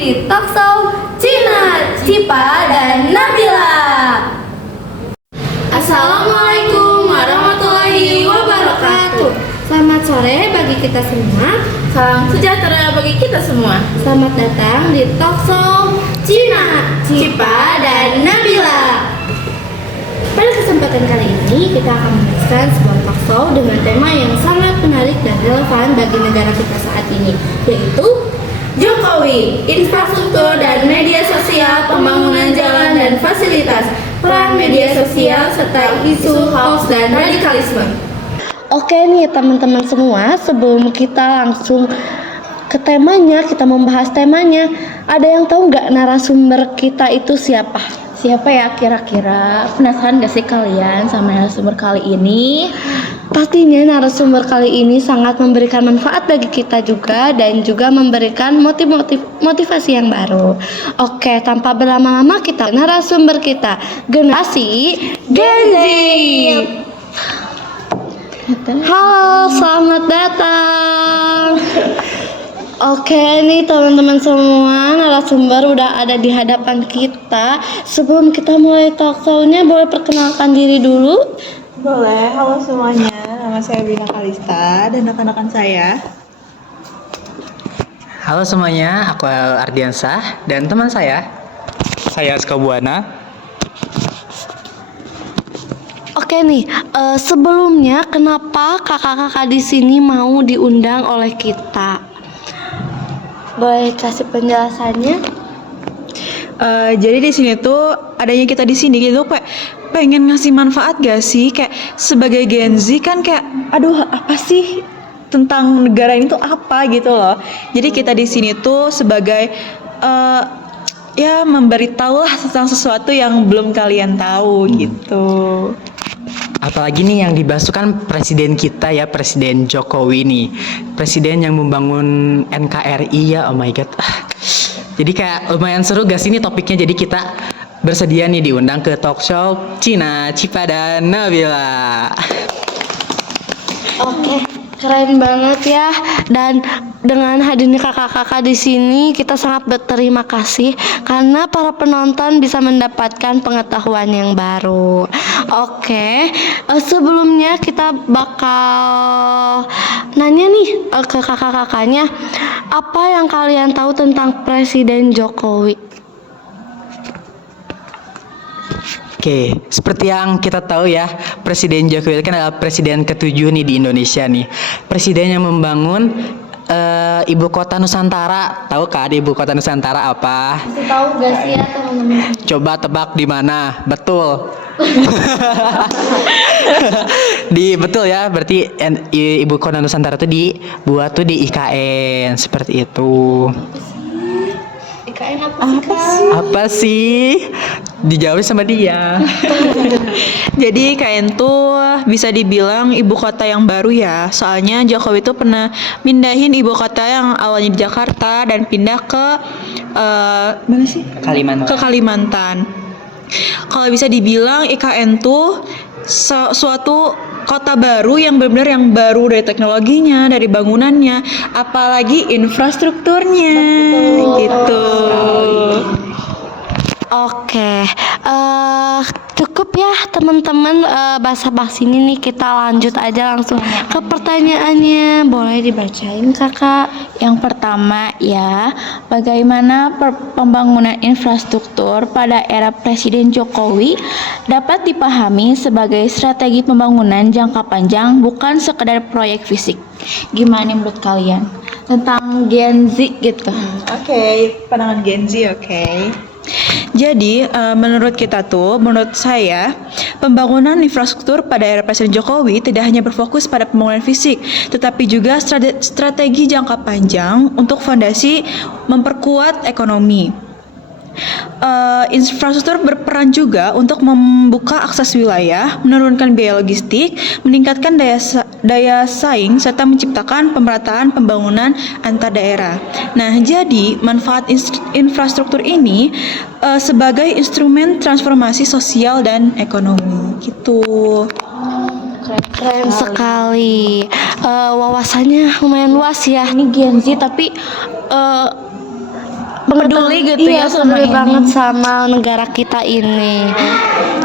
di Talkshow Cina, Cipa, dan Nabila. Assalamualaikum warahmatullahi wabarakatuh. Selamat sore bagi kita semua. Salam sejahtera bagi kita semua. Selamat datang di Talkshow Cina, Cipa, dan Nabila. Pada kesempatan kali ini kita akan membahas sebuah talkshow dengan tema yang sangat menarik dan relevan bagi negara kita saat ini, yaitu Jokowi, infrastruktur dan media sosial, pembangunan jalan dan fasilitas, peran media sosial, serta isu hoax dan radikalisme. Oke nih teman-teman semua, sebelum kita langsung ke temanya, kita membahas temanya, ada yang tahu nggak narasumber kita itu siapa? Siapa ya kira-kira? Penasaran gak sih kalian sama narasumber kali ini? Pastinya narasumber kali ini sangat memberikan manfaat bagi kita juga dan juga memberikan motivasi yang baru. Oke, tanpa berlama-lama kita narasumber kita, generasi Gen Z. Halo, selamat datang. Oke nih teman-teman semua, narasumber udah ada di hadapan kita. Sebelum kita mulai talkshow-nya, boleh perkenalkan diri dulu? Boleh, halo semuanya, nama saya Bina Kalista dan rekan-rekan saya. Halo semuanya, aku Ardiansah dan teman saya Aska Buana. Oke nih, sebelumnya kenapa kakak-kakak di sini mau diundang oleh kita? Boleh kasih penjelasannya? Jadi di sini tuh adanya kita di sini gitu kayak pengen ngasih manfaat gak sih, kayak sebagai Gen Z kan kayak aduh apa sih tentang negara ini tuh apa gitu loh. Jadi kita di sini tuh sebagai ya memberitahu lah tentang sesuatu yang belum kalian tahu gitu. Apalagi nih yang dibahas tuh kan presiden kita ya, Presiden Jokowi nih. Presiden yang membangun NKRI ya, oh my god. Jadi kayak lumayan seru gak sih nih topiknya. Jadi kita bersedia nih diundang ke talkshow Cina, Cipa, dan Nabila. Oke, keren banget ya. Dan dengan hadirnya kakak-kakak di sini, kita sangat berterima kasih karena para penonton bisa mendapatkan pengetahuan yang baru. Oke, sebelumnya kita bakal nanya nih ke kakak-kakaknya, apa yang kalian tahu tentang Presiden Jokowi? Oke, seperti yang kita tahu ya, Presiden Jokowi kan adalah presiden ke-7 nih di Indonesia nih. Presiden yang membangun ibu kota Nusantara. Tahu kan ibu kota Nusantara apa? Masih tahu gak sih ya teman-teman? Coba tebak di mana? Betul. Betul ya, berarti ibu kota Nusantara itu dibuat tuh di IKN seperti itu. IKN apa sih, Kak? Apa sih? Dijawab sama dia. Jadi KN tuh bisa dibilang ibu kota yang baru ya. Soalnya Jokowi tuh pernah mindahin ibu kota yang awalnya di Jakarta dan pindah ke mana sih? Kalimantan. Ke Kalimantan. Kalau bisa dibilang IKN tuh suatu kota baru yang benar-benar yang baru dari teknologinya, dari bangunannya, apalagi infrastrukturnya. Gitu. Oke, cukup ya teman-teman basa-basi ini nih, kita lanjut aja langsung ke pertanyaannya. Boleh dibacain kakak? Yang pertama ya, bagaimana pembangunan infrastruktur pada era Presiden Jokowi dapat dipahami sebagai strategi pembangunan jangka panjang, bukan sekedar proyek fisik. Gimana menurut kalian tentang Gen Z gitu? Oke, pandangan Gen Z, oke. Jadi menurut saya pembangunan infrastruktur pada era Presiden Jokowi tidak hanya berfokus pada pembangunan fisik, tetapi juga strategi jangka panjang untuk fondasi memperkuat ekonomi. Infrastruktur berperan juga untuk membuka akses wilayah, menurunkan biaya logistik, meningkatkan daya saing, serta menciptakan pemerataan pembangunan antar daerah. Nah, jadi manfaat infrastruktur ini sebagai instrumen transformasi sosial dan ekonomi, gitu. Keren sekali. Wawasannya lumayan luas ya. Ini Gen Z tapi peduli gitu iya, ya sama peduli ini. banget sama negara kita ini.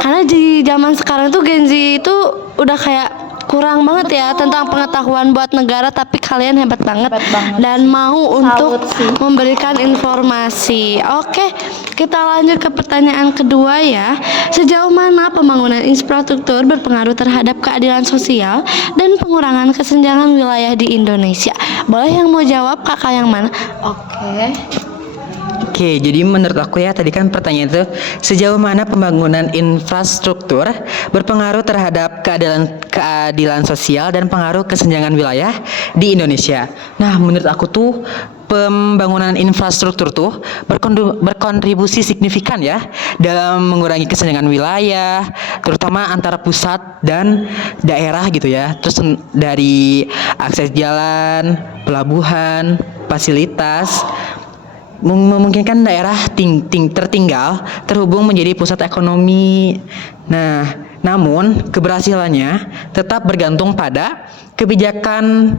Karena di zaman sekarang tuh Gen Z itu udah kayak kurang banget ya tentang pengetahuan buat negara, tapi kalian hebat banget, dan mau untuk memberikan informasi. Oke, kita lanjut ke pertanyaan kedua ya. Sejauh mana pembangunan infrastruktur berpengaruh terhadap keadilan sosial dan pengurangan kesenjangan wilayah di Indonesia? Boleh yang mau jawab, kakak yang mana? Oke. Oke, jadi menurut aku ya tadi kan pertanyaan itu sejauh mana pembangunan infrastruktur berpengaruh terhadap keadilan sosial dan pengaruh kesenjangan wilayah di Indonesia. Nah, menurut aku tuh pembangunan infrastruktur tuh berkontribusi signifikan ya dalam mengurangi kesenjangan wilayah, terutama antara pusat dan daerah gitu ya. Terus dari akses jalan, pelabuhan, fasilitas memungkinkan daerah tertinggal terhubung menjadi pusat ekonomi. Nah, namun keberhasilannya tetap bergantung pada kebijakan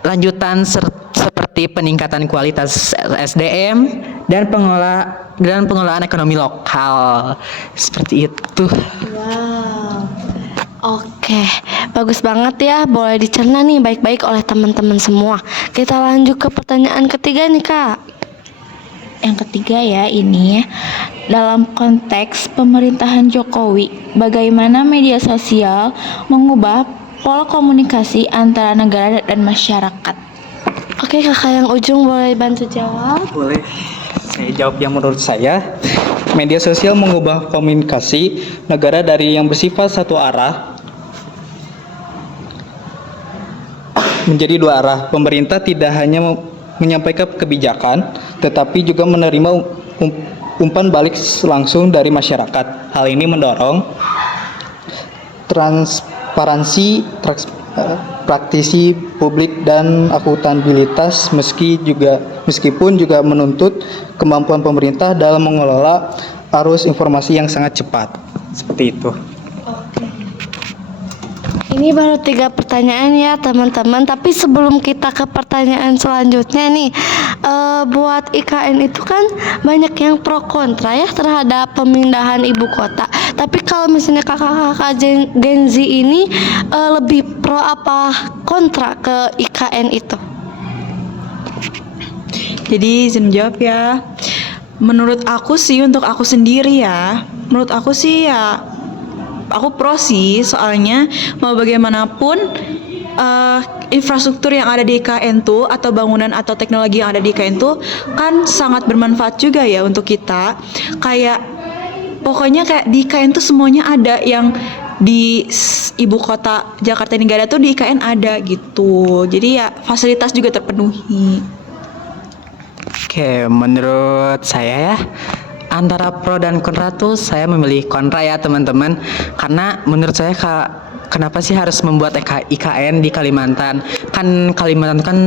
lanjutan seperti peningkatan kualitas SDM dan pengelolaan ekonomi lokal. Seperti itu. Wow. Oke, bagus banget ya. Boleh dicerna nih baik-baik oleh teman-teman semua. Kita lanjut ke pertanyaan ketiga nih, Kak. Yang ketiga ya ini, dalam konteks pemerintahan Jokowi, bagaimana media sosial mengubah pola komunikasi antara negara dan masyarakat? Oke, kakak yang ujung boleh bantu jawab. Boleh. Saya jawab yang menurut saya, media sosial mengubah komunikasi negara dari yang bersifat satu arah menjadi dua arah. Pemerintah tidak hanya menyampaikan kebijakan, tetapi juga menerima umpan balik langsung dari masyarakat. Hal ini mendorong transparansi, praktisi publik dan akuntabilitas, meskipun juga menuntut kemampuan pemerintah dalam mengelola arus informasi yang sangat cepat. Seperti itu. Ini baru 3 pertanyaan ya teman-teman. Tapi sebelum kita ke pertanyaan selanjutnya nih, buat IKN itu kan banyak yang pro kontra ya terhadap pemindahan ibu kota. Tapi kalau misalnya kakak-kakak Gen Z ini lebih pro apa kontra ke IKN itu? Jadi izin jawab ya. Menurut aku sih, untuk aku sendiri ya, menurut aku sih ya, aku pro sih, soalnya mau bagaimanapun infrastruktur yang ada di IKN tuh, atau bangunan atau teknologi yang ada di IKN tuh kan sangat bermanfaat juga ya untuk kita. Kayak pokoknya kayak di IKN tuh semuanya ada, yang di ibu kota Jakarta ini gak ada tuh di IKN ada gitu. Jadi ya fasilitas juga terpenuhi. Oke, menurut saya ya antara pro dan kontra tuh saya memilih kontra ya teman-teman, karena menurut saya kenapa sih harus membuat IKN di Kalimantan? Kan Kalimantan kan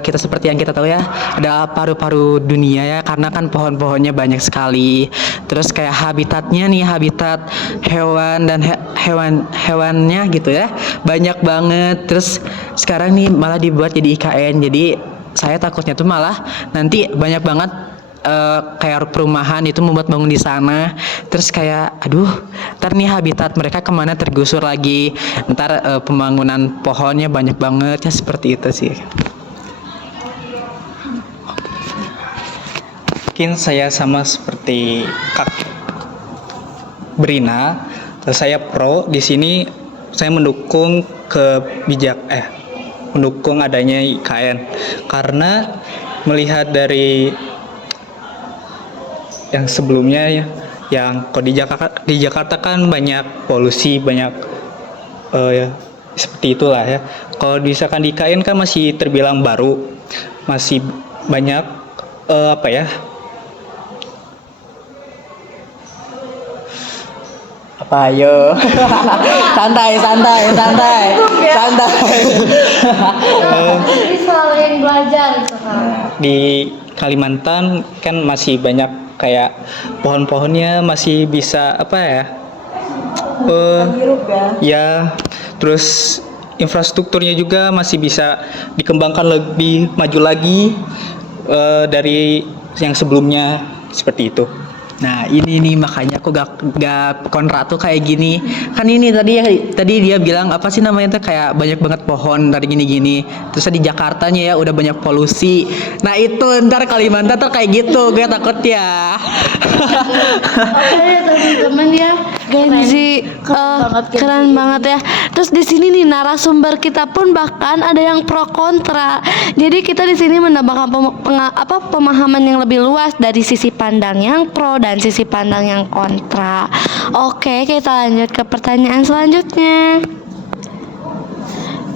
kita seperti yang kita tahu ya adalah paru-paru dunia ya, karena kan pohon-pohonnya banyak sekali. Terus kayak habitatnya nih, habitat hewan dan hewannya gitu ya banyak banget. Terus sekarang nih malah dibuat jadi IKN, jadi saya takutnya tuh malah nanti banyak banget kayak perumahan itu membuat bangun di sana, terus kayak aduh ntar nih habitat mereka kemana, tergusur lagi, ntar pembangunan pohonnya banyak banget ya, seperti itu sih. Mungkin saya sama seperti Kak Brina, saya pro di sini. Saya mendukung mendukung adanya IKN karena melihat dari yang sebelumnya ya, yang kalau di Jakarta kan banyak polusi, banyak ya, seperti itulah ya. Kalau misalkan di IKN kan masih terbilang baru, masih banyak apa ya? Apa ayo? santai. Jadi saling belajar sekarang. Di Kalimantan kan masih banyak kayak pohon-pohonnya masih bisa apa ya? Ya, terus infrastrukturnya juga masih bisa dikembangkan lebih maju lagi dari yang sebelumnya seperti itu. Nah ini nih makanya aku gak kontra tuh kayak gini. Kan ini tadi dia bilang apa sih namanya tuh kayak banyak banget pohon dari gini-gini. Terus di Jakartanya ya udah banyak polusi. Nah itu ntar Kalimantan tuh kayak gitu, gue takut ya. Oke teman-teman ya, Genzi keren banget ya. Terus di sini nih narasumber kita pun bahkan ada yang pro kontra. Jadi kita di sini menambahkan pemahaman yang lebih luas dari sisi pandang yang pro dan sisi pandang yang kontra. Oke, kita lanjut ke pertanyaan selanjutnya.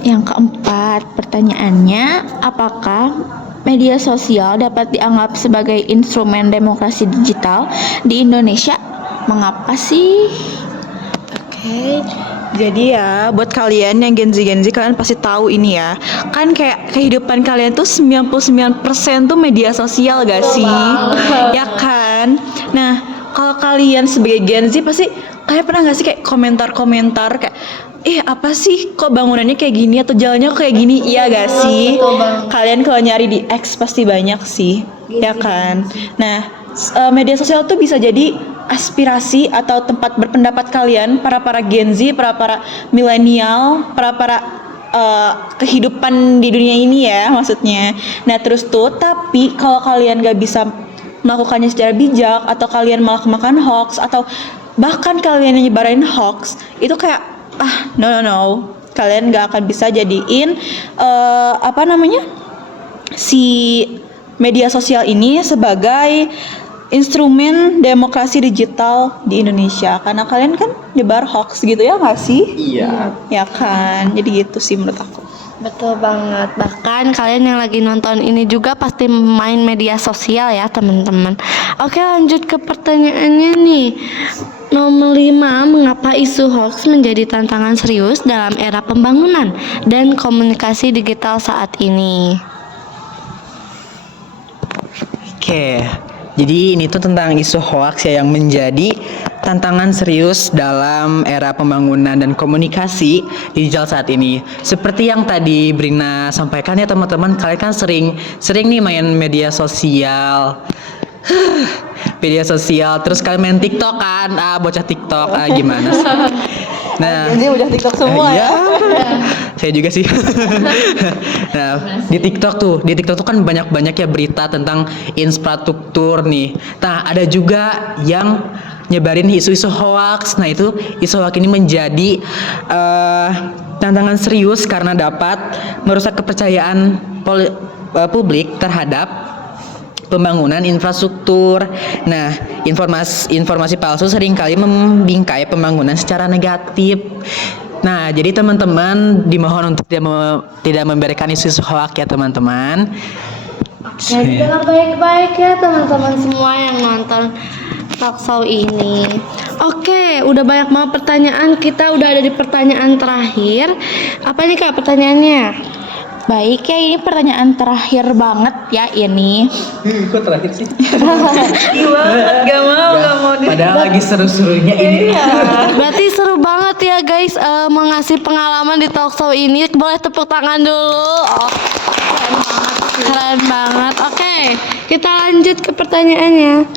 Yang keempat, pertanyaannya, apakah media sosial dapat dianggap sebagai instrumen demokrasi digital di Indonesia? Mengapa sih? Oke. Jadi ya, buat kalian yang Gen Z kalian pasti tahu ini ya. Kan kayak kehidupan kalian tuh 99% tuh media sosial gak sih? Ya kan? Nah, kalau kalian sebagai Gen Z pasti kalian pernah gak sih kayak komentar-komentar kayak apa sih kok bangunannya kayak gini atau jalannya kok kayak gini? Iya gak sih? Kalian kalau nyari di X pasti banyak sih, ya kan? Nah, media sosial tuh bisa jadi aspirasi atau tempat berpendapat kalian para Gen Z, para milenial, para kehidupan di dunia ini ya maksudnya. Nah terus tuh, tapi kalau kalian gak bisa melakukannya secara bijak atau kalian malah kemakan hoax atau bahkan kalian yang nyebarin hoax, itu kayak no, kalian gak akan bisa jadiin si media sosial ini sebagai instrumen demokrasi digital di Indonesia, karena kalian kan nyebar hoax gitu ya nggak sih? Iya. Ya kan, jadi gitu sih menurut aku. Betul banget. Bahkan kalian yang lagi nonton ini juga pasti main media sosial ya teman-teman. Oke, lanjut ke pertanyaannya nih. Nomor 5, mengapa isu hoax menjadi tantangan serius dalam era pembangunan dan komunikasi digital saat ini? Oke. Jadi ini tuh tentang isu hoax ya yang menjadi tantangan serius dalam era pembangunan dan komunikasi digital saat ini. Seperti yang tadi Brina sampaikan ya teman-teman, kalian kan sering nih main media sosial. Terus kalian main TikTok kan, bocah TikTok, gimana sih? Nah, Jadi udah TikTok semua iya. ya. Saya juga sih. Nah, di TikTok tuh kan banyak ya berita tentang infrastruktur nih. Nah, ada juga yang nyebarin isu-isu hoax. Nah, itu isu hoax ini menjadi tantangan serius karena dapat merusak kepercayaan publik terhadap pembangunan infrastruktur. Nah, informasi palsu seringkali membingkai pembangunan secara negatif. Nah, jadi teman-teman dimohon untuk tidak memberikan isu hoax ya teman-teman. Jadi dengar baik-baik ya teman-teman semua yang nonton talkshow ini. Oke, udah banyak banget pertanyaan. Kita udah ada di pertanyaan terakhir. Apa nih Kak pertanyaannya? Baik ya, ini pertanyaan terakhir banget ya ini. Kok terakhir sih? Gak mau Padahal lagi seru-serunya ini. Berarti seru banget ya guys, mengasih pengalaman di talkshow ini. Boleh tepuk tangan dulu. Oh, keren banget. Oke, kita lanjut ke pertanyaannya.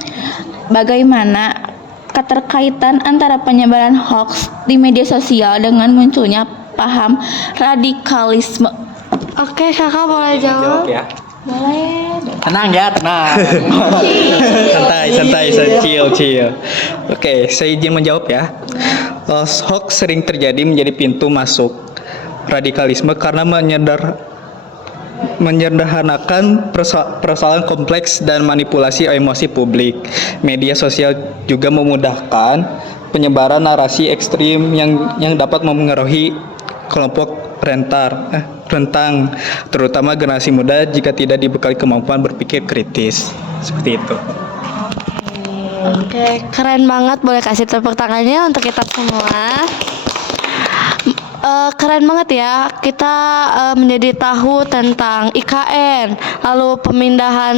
Bagaimana keterkaitan antara penyebaran hoax di media sosial dengan munculnya paham radikalisme? Oke, kakak boleh jawab. ya. Boleh. Tenang ya, tenang. Santai, chill. Oke, saya izin menjawab ya. Hoax sering terjadi menjadi pintu masuk radikalisme karena menyederhanakan persoalan kompleks dan manipulasi emosi publik. Media sosial juga memudahkan penyebaran narasi ekstrim yang dapat mempengaruhi kelompok rentang, terutama generasi muda jika tidak dibekali kemampuan berpikir kritis. Seperti itu. Oke, keren banget. Boleh kasih tepuk tangannya untuk kita semua. keren banget ya kita menjadi tahu tentang IKN, lalu pemindahan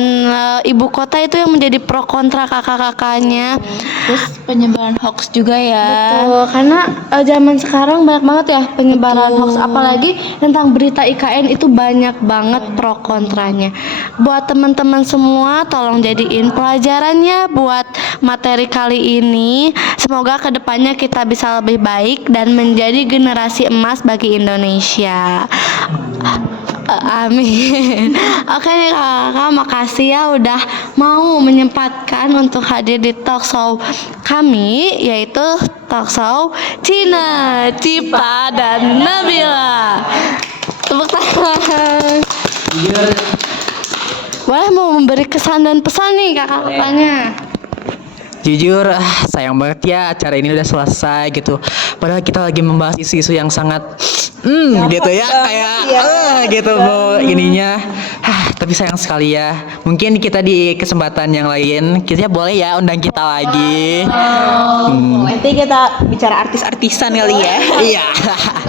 ibu kota itu yang menjadi pro kontra kakak-kakaknya. Terus penyebaran hoax juga ya. Betul, karena zaman sekarang banyak banget ya penyebaran hoax, apalagi tentang berita IKN itu banyak banget pro kontranya. Buat teman-teman semua, tolong jadiin pelajarannya buat materi kali ini. Semoga kedepannya kita bisa lebih baik dan menjadi generasi emas bagi Indonesia. Amin. Oke nih kakak, makasih ya udah mau menyempatkan untuk hadir di talk show kami, yaitu talk show Cina, Cipa, dan Nabila. Tepuk tangan. Boleh mau memberi kesan dan pesan nih kakak-kakaknya. Jujur, sayang banget ya acara ini udah selesai gitu. Padahal kita lagi membahas isu-isu yang sangat gitu ya, kayak gitu bu ininya. Tapi sayang sekali ya. Mungkin kita di kesempatan yang lain kita boleh ya undang kita lagi. Nanti kita bicara artis-artisan kali ya. Iya.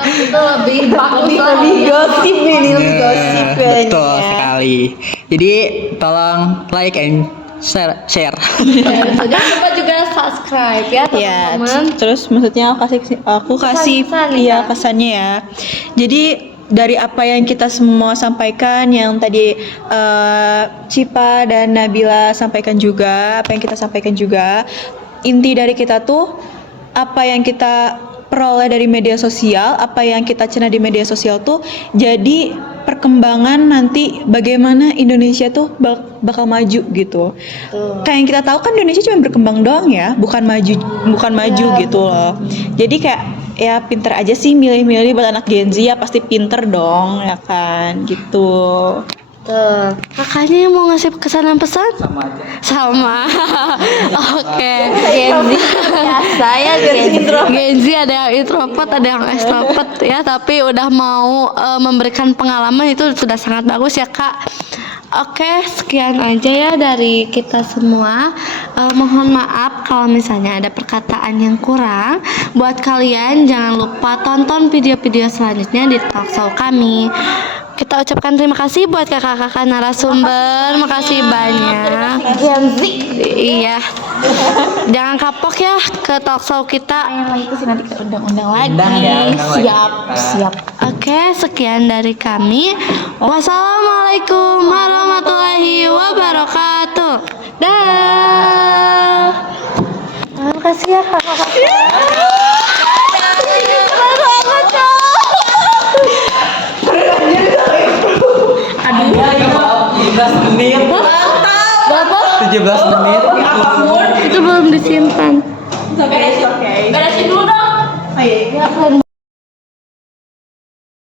Itu lebih bagus Lebih gosip ini, lebih gosip kayaknya. Betul sekali. Jadi tolong like and share. Jangan lupa juga subscribe ya Ya, teman-teman. terus maksudnya aku kasih Pesan-pesan iya ya. pesannya ya. Jadi dari apa yang kita semua sampaikan, yang tadi Cipa dan Nabila sampaikan juga, apa yang kita sampaikan juga, inti dari kita tuh apa yang kita peroleh dari media sosial, apa yang kita cerna di media sosial tuh jadi perkembangan nanti bagaimana Indonesia tuh bakal maju gitu. Kayak yang kita tahu kan Indonesia cuma berkembang doang ya, bukan maju gitu loh. Jadi kayak ya pinter aja sih milih-milih buat anak Gen Z, ya pasti pinter dong ya kan gitu. Tuh, kakaknya yang mau ngasih kesan dan pesan? Sama aja. Sama. Oke. Gen Z biasa ya Gen Z ada yang introvert, ada yang extrovert ya, tapi udah mau memberikan pengalaman itu sudah sangat bagus ya kak. Oke, sekian aja ya dari kita semua. Mohon maaf kalau misalnya ada perkataan yang kurang. Buat kalian jangan lupa tonton video-video selanjutnya di talkshow kami. Kita ucapkan terima kasih buat kakak-kakak narasumber. Makasih banyak. Gen Z. Iya. Jangan kapok ya ke talkshow kita. Yang lagi kesini nanti kita undang-undang lagi. Undang ya, undang lagi. Siap. Oke, sekian dari kami. Wassalamualaikum warahmatullahi wabarakatuh. Dah. Terima kasih ya kakak-kakak. Bapak, 17 menit. itu belum disimpan. Beresin dulu dong.